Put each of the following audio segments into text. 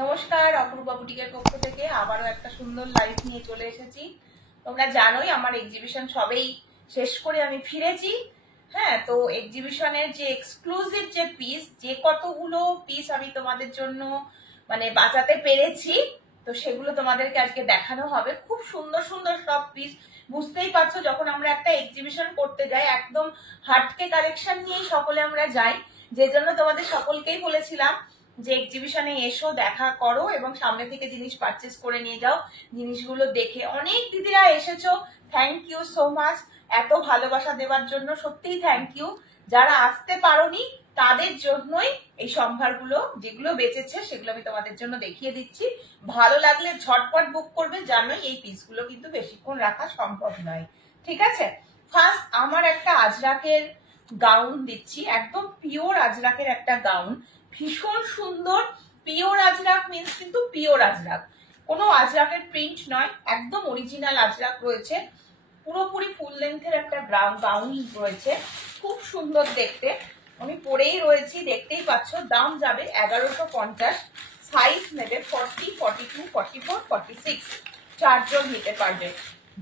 নমস্কার, অপরূপা বুটিকের পক্ষ থেকে আবারও একটা সুন্দর লাইভ নিয়ে চলে এসেছি। তোমরা জানোই আমার এক্সিবিশন সবেই শেষ করে আমি ফিরেছি। হ্যাঁ, তো এক্সিবিশনের যে এক্সক্লুসিভ যে পিস, যে কতগুলো পিস আমি তোমাদের জন্য বাঁচাতে পেরেছি, তো সেগুলো তোমাদেরকে আজকে দেখানো হবে। খুব সুন্দর সুন্দর সব পিস। বুঝতেই পারছো, যখন আমরা একটা এক্সিবিশন করতে যাই একদম হাটকে কালেকশন নিয়েই সকলে আমরা যাই, যে জন্য তোমাদের সকলকেই বলেছিলাম যে এক্সিবিশনে এসো, দেখা করো এবং সামনে থেকে জিনিস পারচেস করে নিয়ে যাও। জিনিসগুলো দেখে অনেক দিদিরা এসেছো, থ্যাংক ইউ সো মাচ এত ভালোবাসা দেওয়ার জন্য, সত্যিই থ্যাংক ইউ। যারা আসতে পারোনি তাদের জন্যই এই সম্ভারগুলো, যেগুলো বেঁচেছে সেগুলো আমি তোমাদের জন্য দেখিয়ে দিচ্ছি। ভালো লাগলে ঝটপট বুক করবে, জানোই এই পিসগুলো কিন্তু বেশিক্ষণ রাখা সম্ভব নয়। ঠিক আছে, ফার্স্ট আমার একটা আজরাকের গাউন দিচ্ছি, একদম পিওর আজরাকের একটা গাউন, ভীষণ সুন্দর। পিওর আজরাক মিন্স কিন্তু পিওর আজরাক, কোনো আজরাকের প্রিন্ট নয়, একদম অরিজিনাল আজরাক রয়েছে। পুরোপুরি ফুল লেন্থের একটা গাউন রয়েছে, খুব সুন্দর দেখতে। আমি পরেই রয়েছি, দেখতেই পাচ্ছ। দাম যাবে 1150। সাইজ নেবে 40, 42, 44, 46, চারজন নিতে পারবে।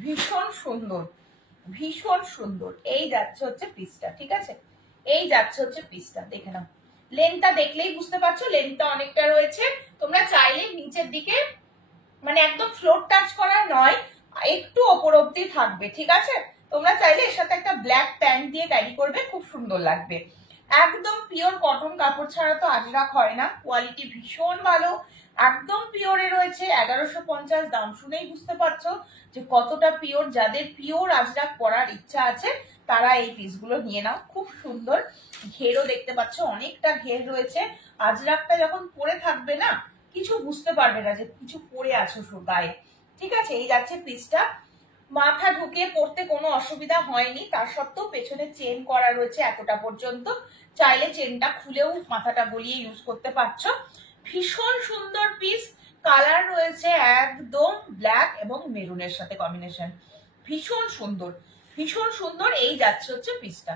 ভীষণ সুন্দর, ভীষণ সুন্দর। এই যাচ্ছে হচ্ছে পিসটা, ঠিক আছে, এই যাচ্ছে হচ্ছে পিসটা, দেখে নাও। লেনটা দেখলেই বুঝতে পারছো, লেনটা অনেকটা রয়েছে। তোমরা চাইলে নিচের দিকে একদম ফ্লোর টাচ করা নয়, একটু ওপর অব্দি থাকবে, ঠিক আছে। তোমরা চাইলে এর সাথে একটা ব্ল্যাক প্যান্ট দিয়ে ক্যারি করবে, খুব সুন্দর লাগবে। একদম পিওর কটন কাপড় ছাড়া তো আজরাক হয় না, কোয়ালিটি ভীষণ ভালো, একদম পিওরে রয়েছে। 1150, দাম শুনেই বুঝতে পারছো যে কতটা পিওর। যাদের পিওর আজরাক পরার ইচ্ছা আছে তারা এই পিসগুলো নিয়ে নাও, খুব সুন্দর। ঘেরও দেখতে পাচ্ছ, অনেকটা ঘের রয়েছে। আজরাকটা যখন পরে থাকবে না, কিছু বুঝতে পারবে না যে কিছু পরে আছো গায়ে, ঠিক আছে। এই যাচ্ছে পিসটা। মাথা ঢুকিয়ে পড়তে কোনো অসুবিধা হয়নি, তার সত্ত্বেও পেছনে চেন করা রয়েছে এতটা পর্যন্ত। চাইলে চেনটা খুলেও মাথাটা গলিয়ে ইউজ করতে পারছো। ভীষণ সুন্দর পিস। কালার রয়েছে একদম ব্ল্যাক এবং মেরুনের সাথে কম্বিনেশন, ভীষণ সুন্দর, ভীষণ সুন্দর। এই যাচ্ছে হচ্ছে পিসটা।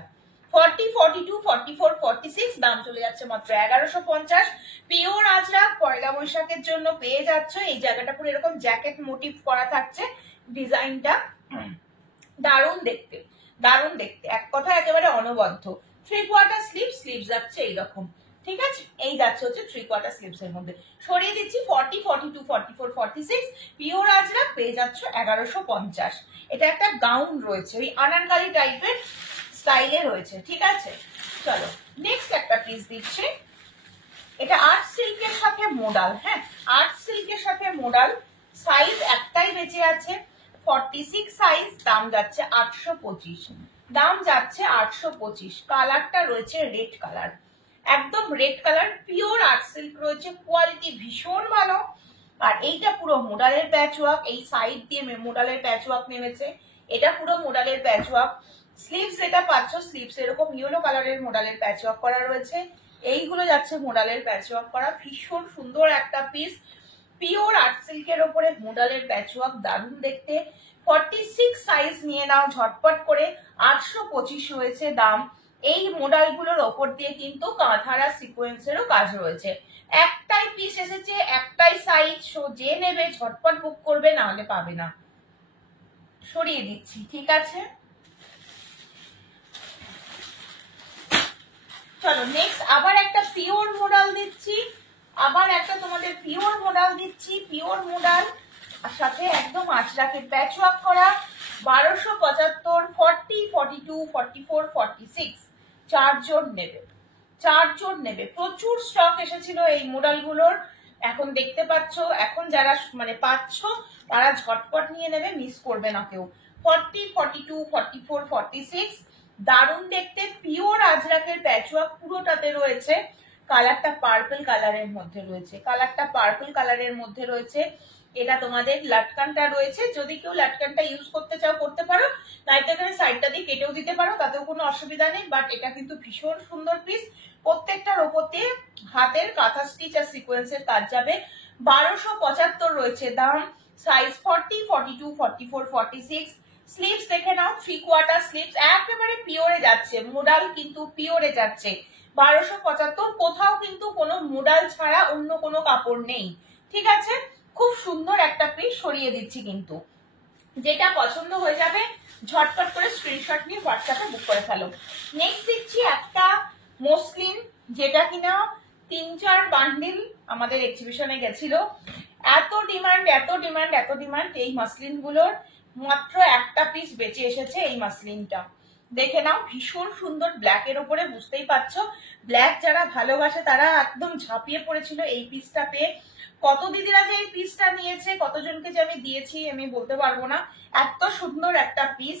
40, 42, 44, 46, দাম চলে যাচ্ছে মাত্র 1150। পিওর আজরাক, পয়লা বৈশাখের জন্য পেয়ে যাচ্ছ। এই জায়গাটা পুরো এরকম জ্যাকেট মোটিভ করা থাকছে, ডিজাইনটা দারুণ দেখতে, দারুণ দেখতে, এক কথা একেবারে অনবদ্য। 3/4 স্লিভ, স্লিভ যাচ্ছে এইরকম, ঠিক আছে। এই যাচ্ছে হচ্ছে 3/4 স্লিভস এর মধ্যে। সরিয়ে দিচ্ছি 40, 42, 44, 46, পিওর আজরাক পেয়ে যাচ্ছ 1150। এটা একটা গাউন রয়েছে, ওই আনারকালি টাইপের স্টাইলে রয়েছে, ঠিক আছে। চলো নেক্সট একটা পিস দিচ্ছি। এটা আর্ট সিল্কের সাথে মোডাল, হ্যাঁ আর্ট সিল্কের সাথে মোডাল। সাইজ একটাই বেঁচে আছে, 46 সাইজ, দাম যাচ্ছে 825, দাম যাচ্ছে 825। কালারটা রয়েছে রেড কালার, একদম red colour, pure art silk রয়েছে, কোয়ালিটি ভীষণ ভালো। আর এইটা পুরো মোডালের প্যাচওয়ার্ক, এই সাইড দিয়ে মোডালের প্যাচওয়ার্ক নেমেছে, এটা পুরো মোডালের প্যাচওয়ার্ক। স্লিভস যেটা পাচ্ছ, স্লিভস এরকম ইয়েলো কালারের মোডালের প্যাচওয়ার্ক করা রয়েছে। এইগুলো যাচ্ছে মোডালের প্যাচওয়ার্ক করা, ভীষণ সুন্দর একটা পিস। পিওর আর্ট সিল্কের ওপরে মোডালের প্যাচওয়ার্ক, দারুণ দেখতে। 46 সাইজ নিয়ে নাও ঝটপট করে, 825 হয়েছে দাম। এই মোডালগুলোর ওপর দিয়ে কিন্তু কাঁথারা সিকোয়েন্সেরও কাজ রয়েছে। একটাই পিস এসেছে, একটাই সাইজ, যে নেবে ঝটপট বুক করবে, না হলে পাবে না। সরিয়ে দিচ্ছি, ঠিক আছে। চলো নেক্সট আবার একটা পিওর মোডাল দিচ্ছি, আবার একটা তোমাদের পিওর মোডাল দিচ্ছি। পিওর মোডাল আর সাথে একদম আজরাকের প্যাচওয়ার্ক করা, 1275, 40, 42, 44, 46, চারজন নেবে, চারজন নেবে। প্রচুর স্টক এসেছিল এই মোডালগুলোর, এখন দেখতে পাচ্ছ। এখন যারা পাচ্ছ তারা ঝটপট নিয়ে নেবে, মিস করবে না কেউ। 40, 42, 44, 46, দারুণ দেখতে, পিওর আজরাকের প্যাচওয়ার্ক পুরোটাতে রয়েছে। কালারটা পার্পল কালারের মধ্যে রয়েছে, কালারটা পার্পল কালারের মধ্যে রয়েছে। এটা তোমাদের লাটকানটা রয়েছে, যদি কেউ লাটকানটা ইউজ করতে চাও করতে পারো, নাইতো এখানে সাইডটা দিয়ে কেটেও দিতে পারো, তাতেও কোনো অসুবিধা নেই। বাট এটা কিন্তু ভীষণ সুন্দর পিস। প্রত্যেকটার ওপর দিয়ে হাতের কাঁথা স্টিচ আর সিকোয়েন্সের কাজ যাবে। 1275 রয়েছে দাম। সাইজ 40, 42, 44, 46। স্লিভস দেখে নাও, 3/4 স্লিভস, একেবারে পিওরে যাচ্ছে, মোডাল কিন্তু পিওরে যাচ্ছে। 1275, কোথাও কিন্তু কোনো মোডাল ছাড়া অন্য কোনো কাপড় নেই, ঠিক আছে, খুব সুন্দর একটা পিস, সরিয়ে দিচ্ছি কিন্তু। যেটা পছন্দ হয়ে যাবে ঝটপট করে স্ক্রিনশট নিয়ে হোয়াটসঅ্যাপে বুক করে ফেলো। নেক্সট দিচ্ছি একটা মসলিন, যেটা কিনা 3-4 বান্ডিল আমাদের এক্সিবিশনে গেছিল। এত ডিমান্ড এত ডিমান্ড এত ডিমান্ড, এই মাসলিন গুলোর মাত্র একটা পিস বেঁচে এসেছে। এই মাসলিনটা দেখে নাও, ভীষণ সুন্দর ব্ল্যাকের ওপরে, বুঝতেই পারছো ব্ল্যাক যারা ভালোবাসে তারা একদম ঝাঁপিয়ে পড়েছিল এই পিসটা পেয়ে। কত দিদিরা যে এই পিসটা নিয়েছে, কতজনকে যে আমি দিয়েছি আমি বলতে পারবো না। এত সুন্দর একটা পিস,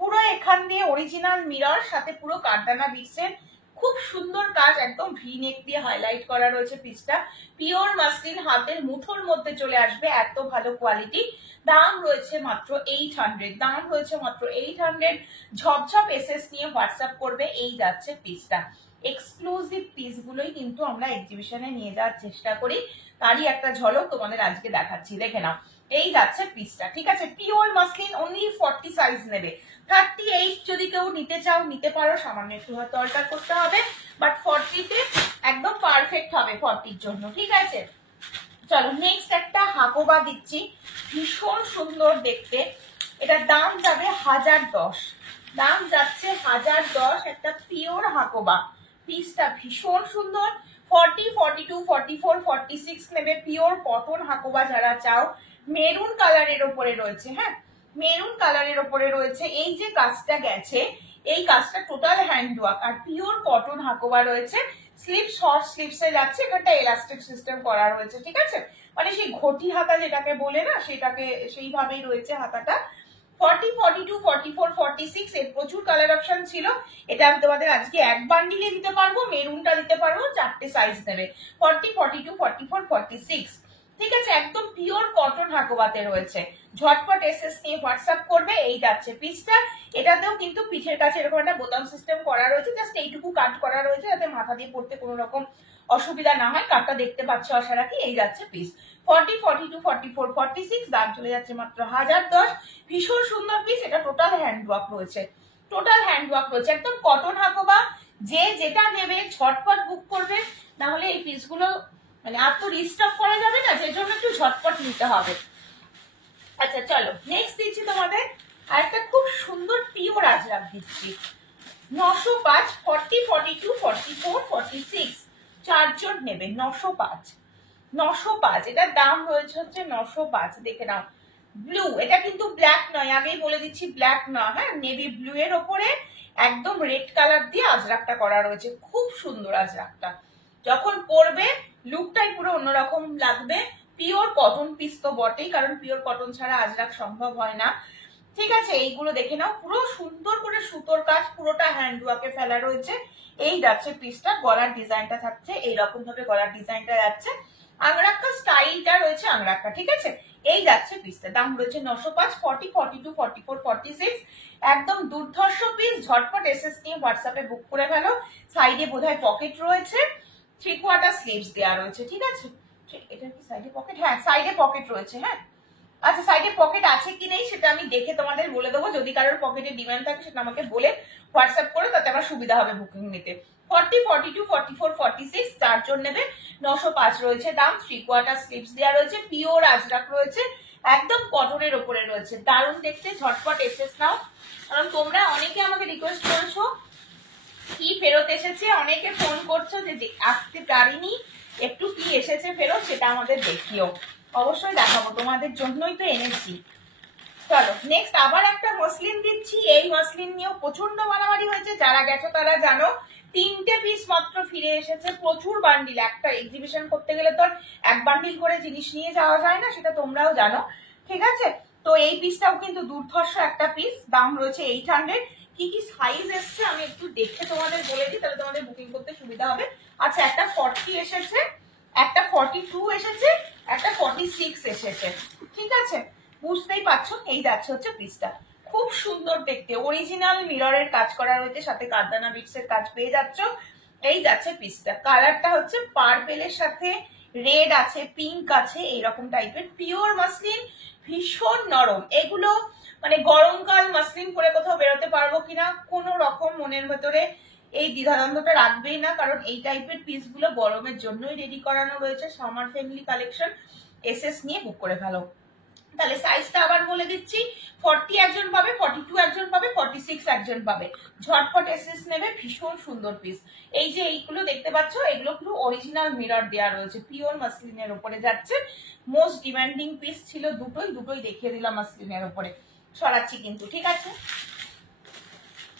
পুরো এখান দিয়ে অরিজিনাল মিরর, সাথে পুরো কারদানা বিটসের খুব সুন্দর কাজ, একদম ভি নেক দিয়ে হাইলাইট করা রয়েছে পিসটা। পিওর মাসলিন, হাতের মুঠোর মধ্যে চলে আসবে, এত ভালো কোয়ালিটি। দাম রয়েছে মাত্র 800, দাম রয়েছে মাত্র 800। ঝপঝপ এসএস নিয়ে হোয়াটসঅ্যাপ করবে, এই যাচ্ছে পিসটা। এক্সক্লুসিভ পিস গুলোই কিন্তু আমরা এক্সিবিশনে নিয়ে যাওয়ার চেষ্টা করি, তারই একটা ঝলক তোমাদের আজকে দেখাচ্ছি, দেখে নাও। এই যাচ্ছে পিসটা, ঠিক আছে। পিওর মাসলিন, অনলি 40 সাইজ নেবে। 38 যদি কেউ নিতে চাও নিতে পারো, সামান্য একটু হয়তো অল্টার করতে হবে, বাট 40-তে একদম পারফেক্ট হবে 40-র জন্য, ঠিক আছে। চলো নেক্সট একটা হাকোবা দিচ্ছি, ভীষণ সুন্দর দেখতে। এটার দাম যাবে 1010, দাম যাচ্ছে 1010। একটা পিওর হাকোবা, পিসটা ভীষণ সুন্দর। 40, 42, 44, 46 নেবে। পিওর কটন হাকোবা যারা চাও, মেরুন কালারের ওপরে রয়েছে, হ্যাঁ মেরুন কালারের ওপরে রয়েছে। এই যে কাজটা গেছে, এই কাজটা টোটাল হ্যান্ড ওয়ার্ক, আর পিওর কটন হাকোবা রয়েছে। স্লিপ শর্ট স্লিপসে যাচ্ছে, এখানটা এলাস্টিক সিস্টেম করা রয়েছে, ঠিক আছে। মানে সেই ঘটি হাতা যেটাকে বলে না, সেটাকে সেইভাবেই রয়েছে হাতাটা। 40, 42, 44, 46 এর প্রচুর কালার অপশন ছিল। এটা আমি তোমাদের আজকে এক বান্ডিলে দিতে পারবো, মেরুনটা দিতে পারবো, 4টে সাইজ নেবে, 40, 42, 44, 46, ঠিক আছে। একদম পিওর কটন হাকোবাতে রয়েছে। ঝটপট এসএস নিয়ে হোয়াটসঅ্যাপ করবে, এই যাচ্ছে পিসটা। এটাতেও কিন্তু পিঠের কাছে এরকম একটা বোতাম সিস্টেম করা রয়েছে, জাস্ট এইটুকু কাট করা রয়েছে যাতে মাথা দিয়ে পড়তে কোনো রকম অসুবিধা না হয়। কাটটা দেখতে পাচ্ছ আশা রাখি। এই যাচ্ছে পিস। 40, 42, 44, 46, দাম চলে যাচ্ছে মাত্র 1010। ভীষণ সুন্দর পিস, এটা টোটাল হ্যান্ড ওয়ার্ক রয়েছে, টোটাল হ্যান্ড ওয়ার্ক রয়েছে, একদম কটন হাকোবা। যে যেটা নেবে ঝটপট বুক করবে, না হলে এই পিসগুলো মানে আর তো রিস্টক করা যাবে না, যে জন্য একটু ঝটপট নিতে হবে। আচ্ছা চলো নেক্সট দিচ্ছি তোমাদের আরেকটা খুব সুন্দর পিওর আজরাক দিচ্ছি, 905, 40, 42, 44, 46, চারজন নেবে। 905, 905, এটার দাম রয়েছে হচ্ছে 905। দেখে নাও, ব্লু, এটা কিন্তু ব্ল্যাক নয়, আগেই বলে দিচ্ছি ব্ল্যাক না, হ্যাঁ নেভি ব্লু এর ওপরে একদম রেড কালার দিয়ে আজরাকটা করা রয়েছে। খুব সুন্দর আজরাকটা, যখন পরবে লুকটাই পুরো অন্যরকম লাগবে। পিওর কটন পিস তো বটেই, কারণ পিওর কটন ছাড়া আজরাক সম্ভব হয় না, ঠিক আছে। এইগুলো দেখে নাও, পুরো সুন্দর করে সুতোর কাজ, পুরোটা হ্যান্ড ওয়ার্কে ফেলা রয়েছে। এই যাচ্ছে পিসটা, গলার ডিজাইনটা থাকছে এইরকম ভাবে, গলার ডিজাইনটা যাচ্ছে, আংরাক্কা স্টাইলটা রয়েছে আংরাক্কা, ঠিক আছে। এই যাচ্ছে পিসটা, দাম রয়েছে 905, 40, 42, 44, 46, একদম দুর্ধর্ষ পিস। ঝটপট এসএস নিয়ে হোয়াটসঅ্যাপে বুক করে ফেলো। সাইডে বোধহয় পকেট রয়েছে, 3/4 স্লিভস দেওয়া রয়েছে, ঠিক আছে। এটা কি সাইডে পকেট? হ্যাঁ সাইডে পকেট রয়েছে, হ্যাঁ। আচ্ছা সাইডে পকেট আছে কি নেই সেটা আমি দেখে তোমাদের বলে দেবো, যদি কারোর পকেটে ডিমান্ড থাকে সেটা আমাকে বলে হোয়াটসঅ্যাপ করে, তাতে আমার সুবিধা হবে বুকিং নিতে। 40, 42, 44, 46, চারজন নেবে। 905 রয়েছে দাম, 3/4 স্লিভস দেওয়া রয়েছে, পিওর আজরাক রয়েছে, একদম কটনের ওপরে রয়েছে, দারুণ দেখতে। ঝটপট এসেস নাও, কারণ তোমরা অনেকে আমাকে রিকোয়েস্ট করেছো কি ফেরত এসেছে, অনেকে ফোন করছো যে আসতে পারিনি, একটু কি এসেছে ফেরত সেটা আমাদের দেখিও। অবশ্যই দেখাবো, তোমাদের জন্যই তো এনেছি। চলো নেক্সট আবার একটা মসলিন দিচ্ছি। এই মসলিন নিয়েও প্রচন্ড মারামারি হয়েছে, যারা গেছো তারা জানো। 3টে পিস মাত্র ফিরে এসেছে, প্রচুর বান্ডিল। একটা এক্সিবিশন করতে গেলে তো এক বান্ডিল করে জিনিস নিয়ে যাওয়া যায় না, সেটা তোমরাও জানো, ঠিক আছে। তো এই পিসটাও কিন্তু দুর্ধর্ষ একটা পিস, দাম রয়েছে 800। কি কি সাইজ এসছে আমি একটু দেখে তোমাদের বলে দিই, তাহলে তোমাদের বুকিং করতে সুবিধা হবে। আচ্ছা একটা 40 এসেছে, একটা 42 এসেছে, একটা 46 এসেছে, ঠিক আছে। বুঝতেই পারছো, এই যাচ্ছে হচ্ছে পিসটা, খুব সুন্দর দেখতে, অরিজিনাল মিররের কাজ করা রয়েছে, সাথে কারদানা বিটস এর কাজ পেয়ে যাচ্ছ। এই যাচ্ছে পিসটা, কালারটা হচ্ছে পার্পেলের সাথে রেড আছে, পিঙ্ক আছে, এইরকম টাইপের। পিওর মাসলিন, ভীষণ নরম। এগুলো মানে গরমকাল মাসলিন পরে কোথাও বেরোতে পারবো কিনা কোনো রকম মনের ভেতরে এই দ্বিধাদ্বন্দ্বটা রাখবেই না, কারণ এই টাইপের পিসগুলো গরমের জন্যই রেডি করানো রয়েছে। সামার ফ্রেন্ডলি কালেকশন, এসএস নিয়ে বুক করে ফেলো। তাহলে সাইজটা আবার বলে দিচ্ছি, 40 একজন পাবে, 42 একজন পাবে, 46 একজন পাবে। ঝটপট এসএস নেবে, ভীষণ সুন্দর পিস। এই যে এইগুলো দেখতে পাচ্ছ, এগুলো পুরো অরিজিনাল মিরর দেওয়া রয়েছে, পিওর মাসলিনের উপরে যাচ্ছে। মোস্ট ডিমান্ডিং পিস ছিল দুটোই দেখিয়ে দিলাম মাসলিনের উপরে। সরাচ্ছি কিন্তু, ঠিক আছে।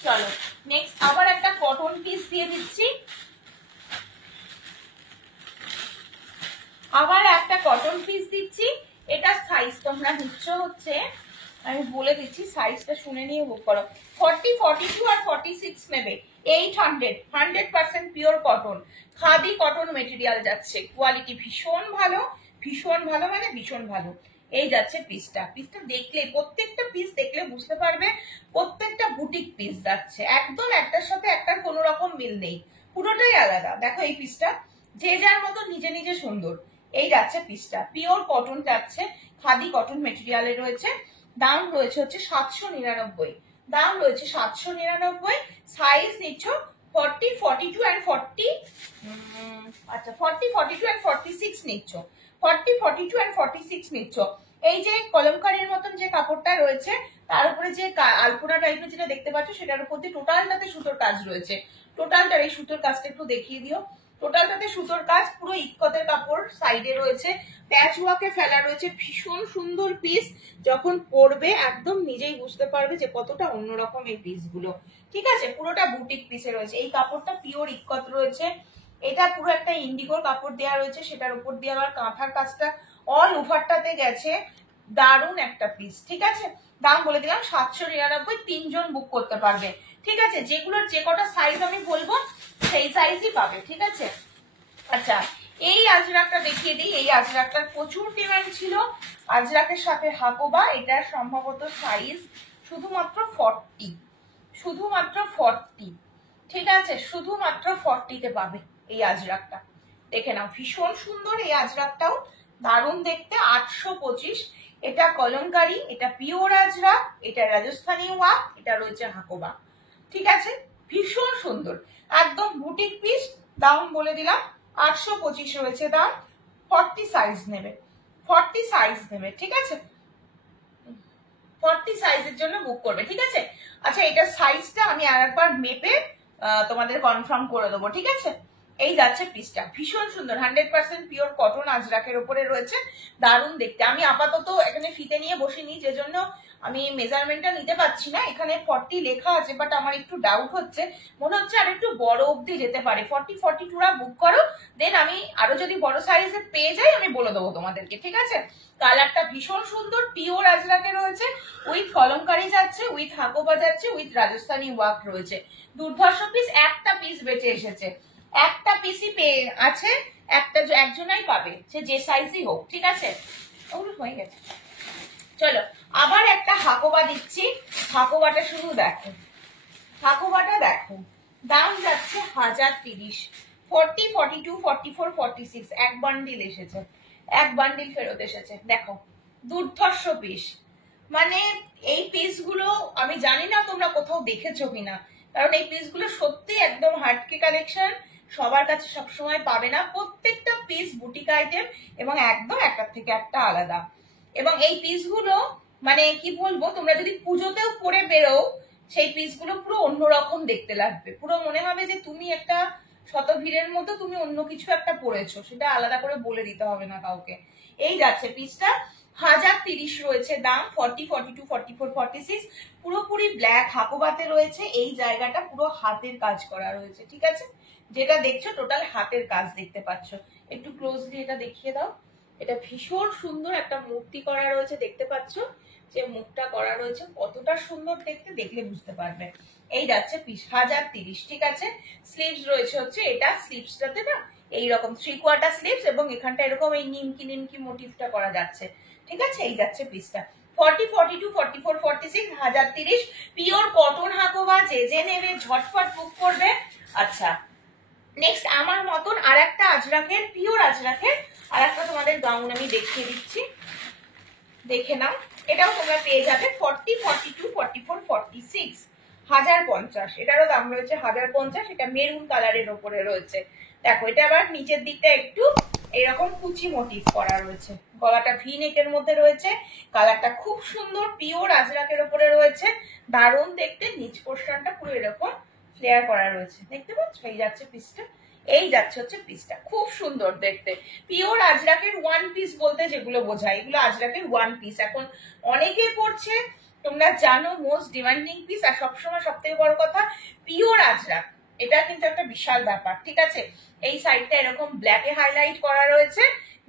চলো নেক্সট আবার একটা কটন পিস দিয়ে দিচ্ছি, আবার একটা কটন পিস দিচ্ছি। এটা সাইজ তোমরা নিচ্ছ হচ্ছে, আমি বলে দিচ্ছি সাইজটা শুনে নিয়ে বুক করো। 40, 42 আর 46 নেবে। 800, 100% pure cotton, khadi cotton material যাচ্ছে। কোয়ালিটি ভীষণ ভালো, ভীষণ ভালো মানে ভীষণ ভালো। এই যাচ্ছে পিসটা। পিসটা দেখলে, প্রত্যেকটা পিস দেখলে বুঝতে পারবে প্রত্যেকটা বুটিক পিস যাচ্ছে, একদম একটার সাথে একটার কোনো রকম মিল নেই, পুরোটাই আলাদা। দেখো এই পিসটা যে যার মতো নিজে নিজে সুন্দর। এই যাচ্ছে পিসটা, পিওর কটন যাচ্ছে, খাদি কটন মেটেরিয়ালে রয়েছে। দাম রয়েছে হচ্ছে 799, দাম রয়েছে 799। সাইজ নিচ্ছ 40, 42 and 40, আচ্ছা 40, 42 and 46 নিচ্ছ, 40, 42 and 46 নিচ্ছ। এই যে কলমকারীর মতন যে কাপড়টা রয়েছে, তার উপরে যে আলপনা টাইপের যেটা দেখতে পাচ্ছ, সেটার উপর দিয়ে টোটালটাতে সুতোর কাজ রয়েছে। টোটালটার এই সুতোর কাজটা একটু দেখিয়ে দিও। টোটালটাতে সুতোর কাজ, পুরো ইক্কতের কাপড়, সাইডে রয়েছে প্যাচ ওয়ার্কে ফেলা রয়েছে। ভীষণ সুন্দর পিস, যখন পরবে একদম নিজেই বুঝতে পারবে যে কতটা অন্যরকম এই পিসগুলো, ঠিক আছে। পুরোটা বুটিক পিসে রয়েছে। এই কাপড়টা পিওর ইক্কত রয়েছে। এটা পুরো একটা ইন্ডিগোর কাপড় দেওয়া রয়েছে, সেটার উপর দিয়ে আবার কাঁথার কাজটা অল ওভারটাতে গেছে। দারুণ একটা পিস, ঠিক আছে। দাম বলে দিলাম 799, 3 জন বুক করতে পারবে, ঠিক আছে। যেগুলোর যে কটা সাইজ আমি বলবো সেই সাইজই পাবে, ঠিক আছে। আচ্ছা এই আজরাকটা দেখিয়ে দিই। এই আজরাকটার প্রচুর ডিমান্ড ছিল, আজরাকের সাথে হাকোবা। এটা সম্ভবত সাইজ শুধুমাত্র 40, শুধুমাত্র 40, ঠিক আছে। শুধুমাত্র 40-তে পাবে এই আজরাকটা। দেখে নাও, ভীষণ সুন্দর এই আজরাকটাও, দারুণ দেখতে। 825। এটা কলমকারি, এটা পিওর আজরাক, এটা রাজস্থানি ওয়াক, এটা রয়েছে হাকোবা, ঠিক আছে। ভীষণ সুন্দর, একদম বুটিক পিস। দাম বলে দিলাম 825 রয়েছে দাম। 40 সাইজ নেবে, 40 সাইজ নেবে, ঠিক আছে। 40 সাইজের জন্য বুক করবে, ঠিক আছে। আচ্ছা এটা সাইজটা আমি আরেকবার মেপে তোমাদের কনফার্ম করে দেবো, ঠিক আছে। এই যাচ্ছে পিসটা, ভীষণ সুন্দর, 100% পিওর কটন আজরাকের উপরে রয়েছে, দারুণ দেখতে। আমি আপাতত এখানে ফিতে নিয়ে বসিনি, যে জন্য আমি মেজারমেন্টটা নিতে পারছি না। এখানে 40 লেখা আছে, বাট আমার একটু ডাউট হচ্ছে, মনে হচ্ছে আর একটু বড় অবধি যেতে পারে। 40, 42রা বুক করো, দেন আমি আরো যদি বড় সাইজের পেয়ে যাই আমি বলে দেবো তোমাদেরকে, ঠিক আছে। কালারটা ভীষণ সুন্দর, পিওর আজরাকে রয়েছে, উইথ কলমকারি যাচ্ছে, উইথ হাকোবা যাচ্ছে, উইথ রাজস্থানি ওয়ার্ক রয়েছে। দুর্ধর্ষ পিস, একটা পিস বেঁচে এসেছে, একটা পিসই পেয়ে আছে, একটা একজনাই পাবে, সে যে সাইজই হোক, ঠিক আছে। ওগুলো হয়ে গেছে। চলো আবার একটা হাকোবা দিচ্ছি। হাকোবাটা শুধু দেখো, হাকোবাটা দেখো, দাম যাচ্ছে 1030। 40, 42, 44, 46 এক বান্ডিল এসেছে, এক বান্ডিল ফেরত এসেছে। দেখো দুর্ধর্ষ পিস, মানে এই পিসগুলো আমি জানি না তোমরা কোথাও দেখেছো কিনা, কারণ এই পিসগুলো সত্যি একদম হার্ডকি কালেকশন, সবার কাছে সবসময় পাবে না। প্রত্যেকটা পিস বুটিক আইটেম এবং একদম একটার থেকে একটা আলাদা। এবং এই পিসগুলো মানে কি বলবো, তোমরা যদি পুজোতেও পরে বেরো, সেই পিসগুলো পুরো অন্যরকম দেখতে লাগবে, পুরো মনে হবে যে তুমি একটা শত ভিড়ের মতো তুমি অন্য কিছু একটা পরেছো, সেটা আলাদা করে বলে দিতে হবে না কাউকে। এই যাচ্ছে পিসটা, 1030 রয়েছে দাম। 40, 42, 44, 46 পুরোপুরি ব্ল্যাক হাকোবাতে রয়েছে। এই জায়গাটা পুরো হাতের কাজ করা রয়েছে, ঠিক আছে। যেটা দেখছো টোটাল হাতের কাজ দেখতে পাচ্ছ। একটু ক্লোজলি এটা দেখিয়ে দাও। এটা ভীষণ সুন্দর একটা মূর্তি করা রয়েছে, দেখতে পাচ্ছ যে মুখটা করা রয়েছে, কতটা সুন্দর দেখতে, দেখলে বুঝতে পারবে। এই যাচ্ছে পিস 1030, ঠিক আছে। স্লিভস রয়েছে হচ্ছে, এটা স্লিভসটাতে না এইরকম 3/4 স্লিভস, এবং এখানটা এরকম এই নিমকি নিমকি মোটিভটা করা যাচ্ছে, ঠিক আছে। এই যাচ্ছে পিসটা 40, 42, 44, 46, 1030 পিওর কটন হাকোবা। যে নেবে ঝটপট বুক করবে। আচ্ছা নেক্সট আমার মতন আর একটা আজরাকের, পিওর আজরাকের আর একটা তোমাদের গাউন আমি দেখিয়ে দিচ্ছি, দেখে নাও। এটাও তোমরা পেয়ে যাবে 40, 42, 44, 46। 1050, এটারও দাম রয়েছে 1050। এটা মেরুন কালারের ওপরে রয়েছে। দেখো এটা আবার নিচের দিকটা একটু এরকম কুচি মোটিভ করা রয়েছে, গলাটা ভি নেকের মধ্যে রয়েছে, কালারটা খুব সুন্দর, পিওর আজরাকের ওপরে রয়েছে, দারুণ দেখতে। নিচ পোর্শনটা পুরো এরকম ফ্লেয়ার করা রয়েছে, দেখতে পাচ্ছ? এই যাচ্ছে পিসটা, এই যাচ্ছে হচ্ছে পিসটা, খুব সুন্দর দেখতে। পিওর আজরাকের ওয়ান পিস বলতে যেগুলো বোঝায়, এগুলো আজরাকের ওয়ান পিস এখন অনেকে পড়ছে, তোমরা জানো মোস্ট ডিমান্ডিং পিস। আর সবসময় সব থেকে বড় কথা পিওর আজরাক, এটা কিন্তু একটা বিশাল ব্যাপার, ঠিক আছে? এই সাইডটা এরকম ব্ল্যাকে হাইলাইট করা রয়েছে,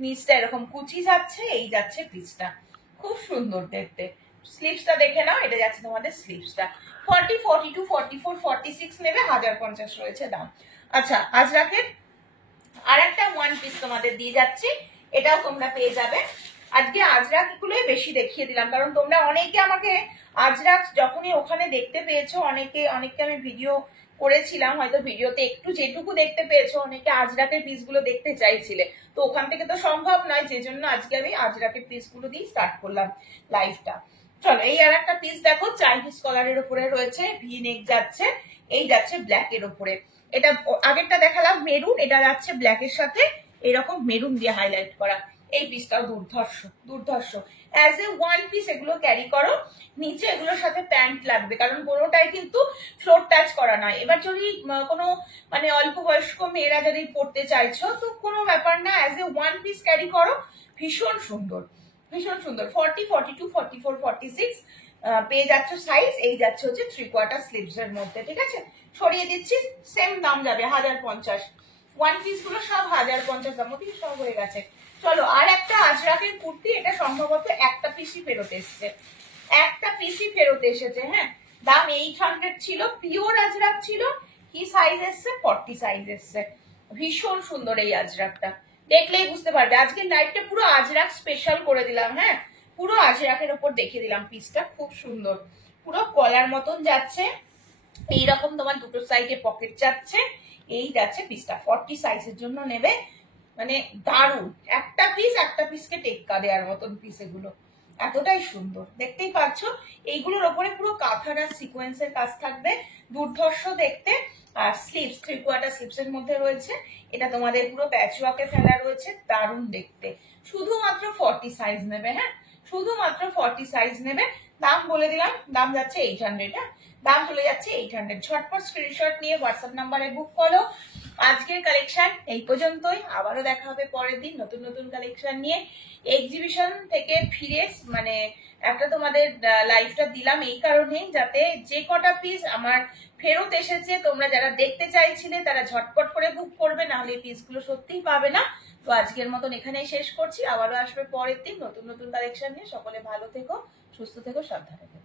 নিচটা এরকম কুচি যাচ্ছে, এই যাচ্ছে পিসটা, খুব সুন্দর দেখতে। স্লিভসটা দেখে নাও, এটা যাচ্ছে তোমাদের স্লিভসটা। 40, 42, 44, 46 নেবে, 1050 রয়েছে দাম। আচ্ছা, আজরাকের আর একটা ওয়ান পিস তোমাদের দিয়ে যাচ্ছি, এটাও তোমরা পেয়ে যাবে। আজকে আজরাক গুলোই বেশি দেখিয়ে দিলাম, কারণ তোমরা অনেকে আমাকে আজরাক যখনই ওখানে দেখতে পেয়েছো, অনেকে আমি ভিডিও করেছিলাম, হয়তো ভিডিওতে একটু যেটুকু দেখতে পেয়েছো, অনেকে আজরাকের পিসগুলো দেখতে চাইছিলে, তো ওখান থেকে তো সম্ভব নয়, যে জন্য আজকে আমি আজরাকের পিসগুলো দিয়ে স্টার্ট করলাম লাইভটা। চলো, এই আর একটা পিস দেখো, চাইনিজ কলারের উপরে রয়েছে, ভি নেক যাচ্ছে, এই যাচ্ছে ব্ল্যাক এর উপরে। এটা আগেরটা দেখালাম মেরুন, এটা যাচ্ছে ব্ল্যাকের সাথে এরকম মেরুন দিয়ে হাইলাইট করা। এই পিসটাও দুর্ধর্ষ, দুর্ধর্ষ। অ্যাজ এ ওয়ান পিস এগুলো ক্যারি করো, নিচে এগুলোর সাথে প্যান্ট লাগবে, কারণ কোনোটাই কিন্তু ফ্লোর টাচ করা নয়। এবার যদি কোনো মানে অল্প বয়স্ক মেয়েরা যদি পড়তে চাইছো, তো কোনো ব্যাপার না, as a one piece carry করো, ভীষণ সুন্দর, ভীষণ সুন্দর। 40, 42, 44, 46 পেয়ে যাচ্ছ সাইজ, এই যাচ্ছে হচ্ছে 3/4 স্লিভস এর মধ্যে, ঠিক আছে? সরিয়ে দিচ্ছি, সেম দাম যাবে 1050। ওয়ান পিস গুলো সব 1050 দাম, ওটি সব হয়ে গেছে। চলো, আর একটা আজরাকের কুর্তি, এটা সম্ভবত একটা পিসি ফেরত এসছে, একটা পিসি ফেরত এসেছে। হ্যাঁ, দাম 800 ছিল, পিওর আজরাক ছিল। কি সাইজ এসছে? 40 সাইজ এসছে। ভীষণ সুন্দর এই আজরাকটা, দেখলেই বুঝতে পারবে। আজকে লাইভটা পুরো আজরাক স্পেশাল করে দিলাম। হ্যাঁ, পুরো আজরাকের উপর দেখিয়ে দিলাম পিসটা, খুব সুন্দর, পুরো কলার মতন যাচ্ছে, এইরকম তোমার দুটো সাইডে পকেট যাচ্ছে, এই যাচ্ছে পিসটা। 40 সাইজের জন্য নেবে, মানে দারুণ একটা পিস, একটা পিসকে টেক্কা দেওয়ার মতন পিস এগুলো, এতটাই সুন্দর, দেখতেই পাচ্ছ। এইগুলোর ওপরে পুরো কাঁথার আর সিকোয়েন্সের কাজ থাকবে, দুর্ধর্ষ দেখতে। আর স্লিভস 3/4 স্লিভস এর মধ্যে রয়েছে, এটা তোমাদের পুরো প্যাচওয়ার্কে ফেলা রয়েছে, দারুণ দেখতে। শুধুমাত্র 40 সাইজ নেবে, হ্যাঁ, শুধুমাত্র 40 সাইজ নেবে। দাম বলে দিলাম, দাম যাচ্ছে 800। হ্যাঁ, দাম চলে যাচ্ছে 800। ঝটপট স্ক্রিনশট নিয়ে হোয়াটসঅ্যাপ নাম্বারে বুক করো। আজকের কালেকশন এই পর্যন্তই, আবারও দেখা হবে পরের দিন নতুন নতুন কালেকশন নিয়ে। এক্সিবিশন থেকে ফিরে মানে একটা তোমাদের লাইভটা দিলাম এই কারণে, যাতে যে কটা পিস আমার ফেরত এসেছে, তোমরা যারা দেখতে চাইছিলে তারা ঝটপট করে বুক করবে, নাহলে এই পিসগুলো সত্যিই পাবে না। তো আজকের মতন এখানেই শেষ করছি, আবারও আসবে পরের দিন নতুন নতুন কালেকশন নিয়ে। সকলে ভালো থেকো, সুস্থ থেকো, সাবধানে থেকো।